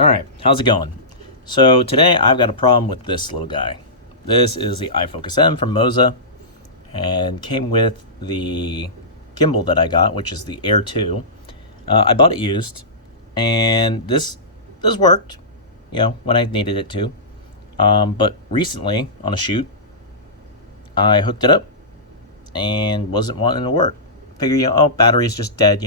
Alright, how's it going? So today I've got a problem with this little guy. This is the ifocus M from Moza, and came with the gimbal that I got, which is the Air 2. I bought it used, and this worked, when I needed it to. But recently, on a shoot, I hooked it up, and wasn't wanting to work. Figure, battery's just dead,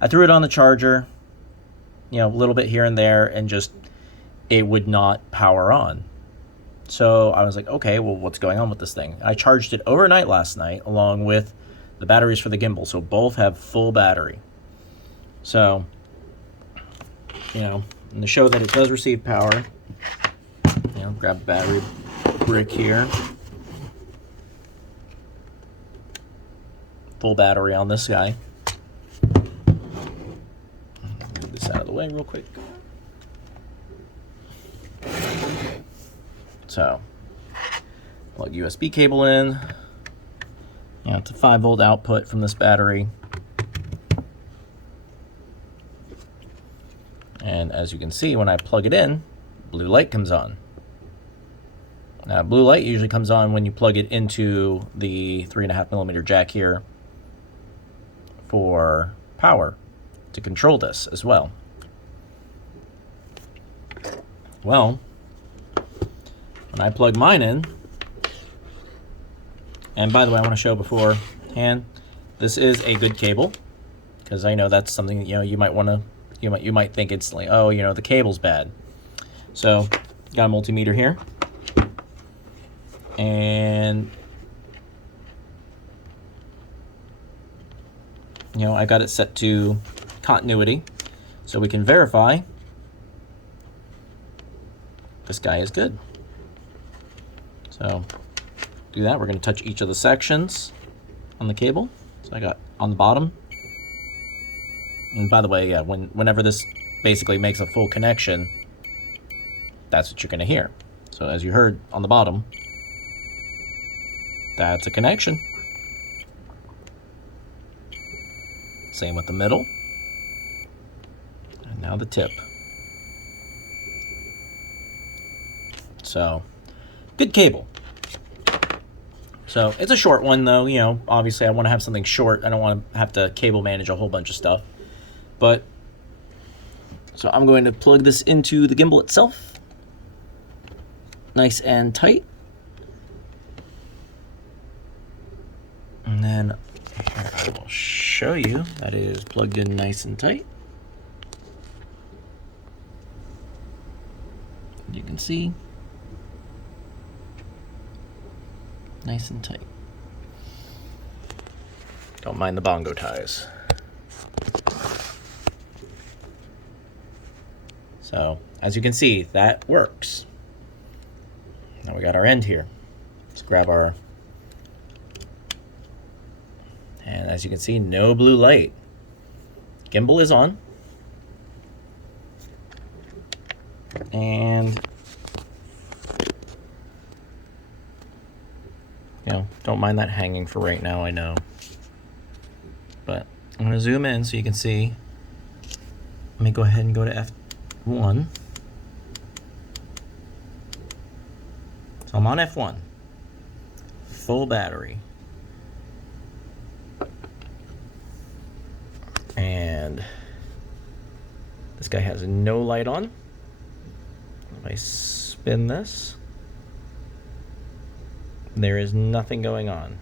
I threw it on the charger, a little bit here and there, and just it would not power on. So I was like, okay, well, what's going on with this thing? I charged it overnight last night along with the batteries for the gimbal, so both have full battery. So, and to show that it does receive power, grab the battery brick here. Full battery on this guy. Move this out of the way real quick. So, plug USB cable in. It's a 5-volt output from this battery. And as you can see, when I plug it in, blue light comes on. Now, blue light usually comes on when you plug it into the 3.5mm jack here for power to control this as well. Well, when I plug mine in, and by the way, I want to show beforehand, this is a good cable, because I know that's something you might want to, you might think it's like, oh, the cable's bad. So, got a multimeter here, and I got it set to continuity, so we can verify this guy is good. So, do that. We're going to touch each of the sections on the cable. So I got on the bottom. And by the way, yeah, whenever this basically makes a full connection, that's what you're going to hear. So as you heard on the bottom, that's a connection. Same with the middle. And now the tip. So, good cable. So, it's a short one though, obviously I want to have something short. I don't want to have to cable manage a whole bunch of stuff. But, so I'm going to plug this into the gimbal itself. Nice and tight. And then, here I will show you that it is plugged in nice and tight. You can see. Nice and tight. Don't mind the bongo ties. So, as you can see, that works. Now we got our end here. Let's grab our... And as you can see, no blue light. Gimbal is on. And... don't mind that hanging for right now, I know. But I'm going to zoom in so you can see. Let me go ahead and go to F1. So I'm on F1. Full battery. And this guy has no light on. If I spin this, there is nothing going on.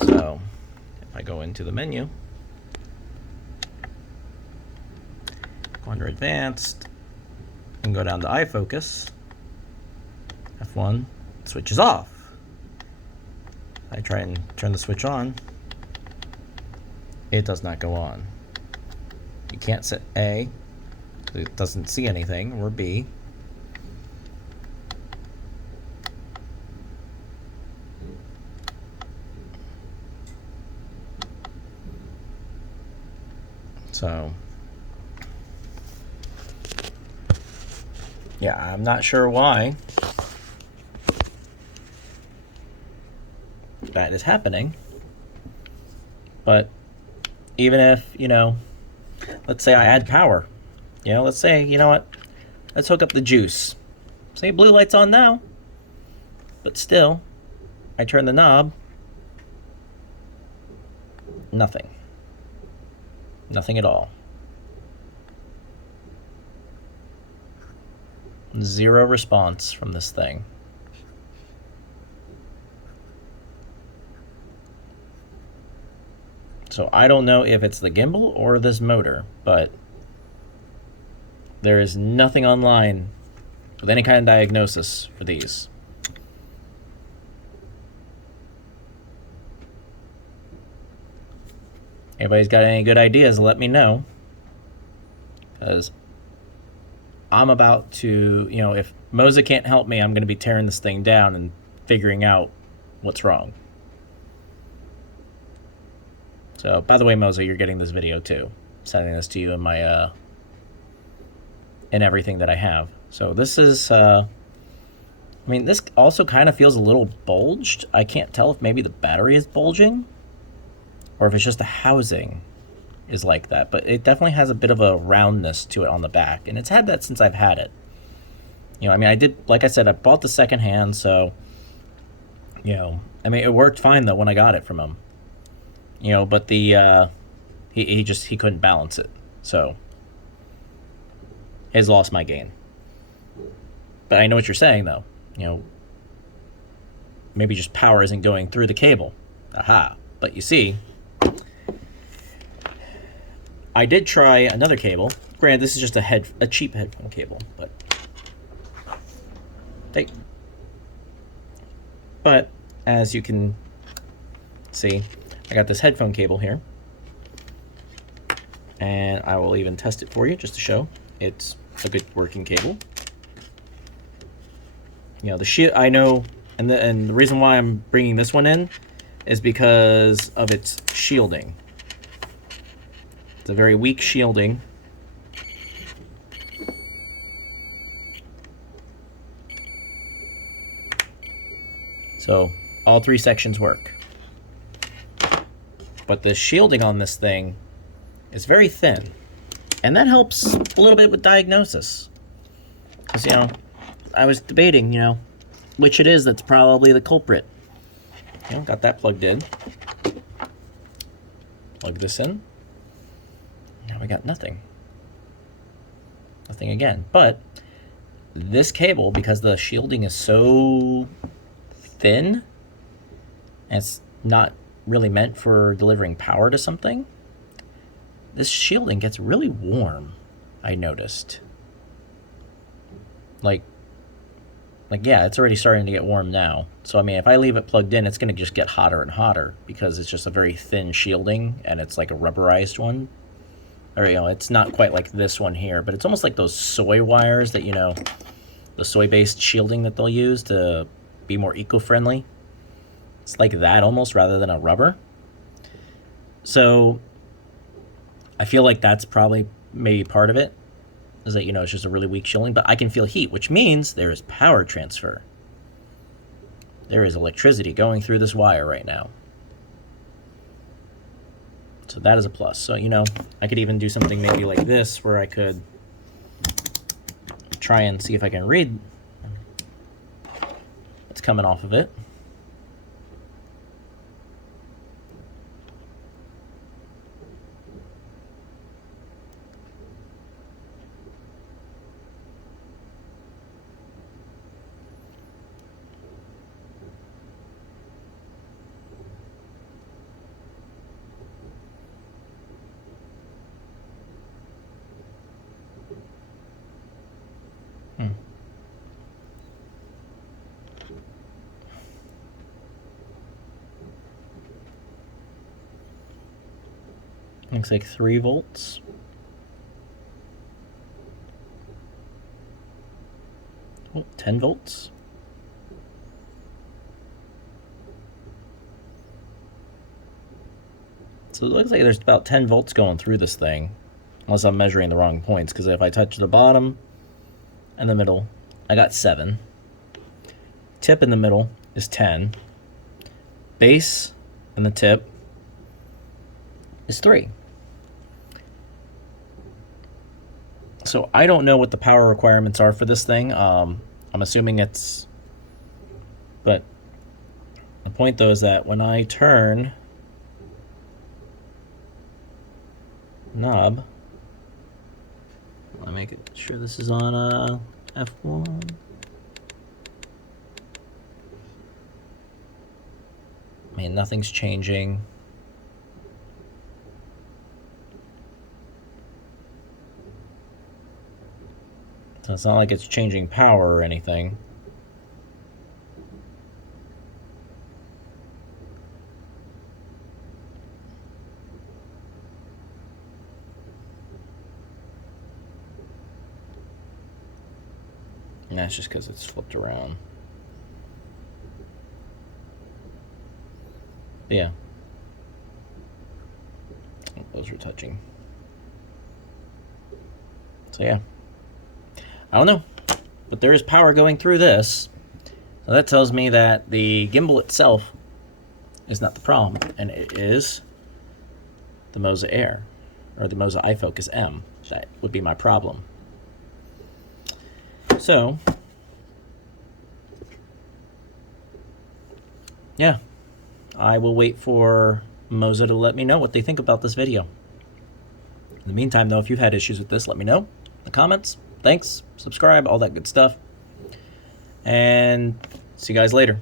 So, if I go into the menu, go under Advanced, and go down to ifocus, F1, switch is off. I try and turn the switch on, it does not go on. You can't set A, it doesn't see anything, or B. So, yeah, I'm not sure why that is happening, but even if, let's say I add power. You know, let's say, you know what? Let's hook up the juice. Say blue light's on now. But still, I turn the knob. Nothing. Nothing at all. Zero response from this thing. So I don't know if it's the gimbal or this motor, but there is nothing online with any kind of diagnosis for these. Anybody's got any good ideas, let me know. Because I'm about to, you know, if Moza can't help me, I'm going to be tearing this thing down and figuring out what's wrong. So, by the way, Moza, you're getting this video too. I'm sending this to you in my, in everything that I have. So this is, I mean, this also kind of feels a little bulged. I can't tell if maybe the battery is bulging or if it's just the housing is like that. But it definitely has a bit of a roundness to it on the back. And it's had that since I've had it. You know, I mean, I did, like I said, I bought the second hand, so, you know, I mean, it worked fine though when I got it from him. You know, but the, he couldn't balance it. So, he's lost my gain. But I know what you're saying though. You know, maybe just power isn't going through the cable. Aha. But you see, I did try another cable. Granted, this is just a cheap headphone cable, but but as you can see, I got this headphone cable here, and I will even test it for you just to show it's a good working cable. You know, the shit I know, and the reason why I'm bringing this one in is because of its shielding. It's a very weak shielding. So all three sections work. But the shielding on this thing is very thin. And that helps a little bit with diagnosis. Because, you know, I was debating, you know, which it is that's probably the culprit. You know, got that plugged in. Plug this in. Now we got nothing. Nothing again. But this cable, because the shielding is so thin, and it's not really meant for delivering power to something, this shielding gets really warm, I noticed. Like yeah, it's already starting to get warm now. So I mean, if I leave it plugged in, it's going to just get hotter and hotter because it's just a very thin shielding, and it's like a rubberized one. Or, you know, it's not quite like this one here, but it's almost like those soy wires that, you know, the soy-based shielding that they'll use to be more eco-friendly. It's like that almost, rather than a rubber. So I feel like that's probably maybe part of it, is that, you know, it's just a really weak shielding, but I can feel heat, which means there is power transfer. There is electricity going through this wire right now. So that is a plus. So, you know, I could even do something maybe like this, where I could try and see if I can read what's coming off of it. Looks like 3 volts. Oh, 10 volts. So it looks like there's about 10 volts going through this thing, unless I'm measuring the wrong points, because if I touch the bottom and the middle, I got 7. Tip in the middle is 10. Base and the tip is 3. So I don't know what the power requirements are for this thing. I'm assuming it's... But the point, though, is that when I turn knob, I make it sure this is on F1. I mean, nothing's changing. So it's not like it's changing power or anything. And that's just because it's flipped around. Yeah. Those are touching. So yeah. I don't know. But there is power going through this. So that tells me that the gimbal itself is not the problem. And it is the Moza Air. Or the Moza ifocus M. That would be my problem. So, yeah, I will wait for Moza to let me know what they think about this video. In the meantime, though, if you've had issues with this, let me know in the comments. Thanks, subscribe, all that good stuff. And see you guys later.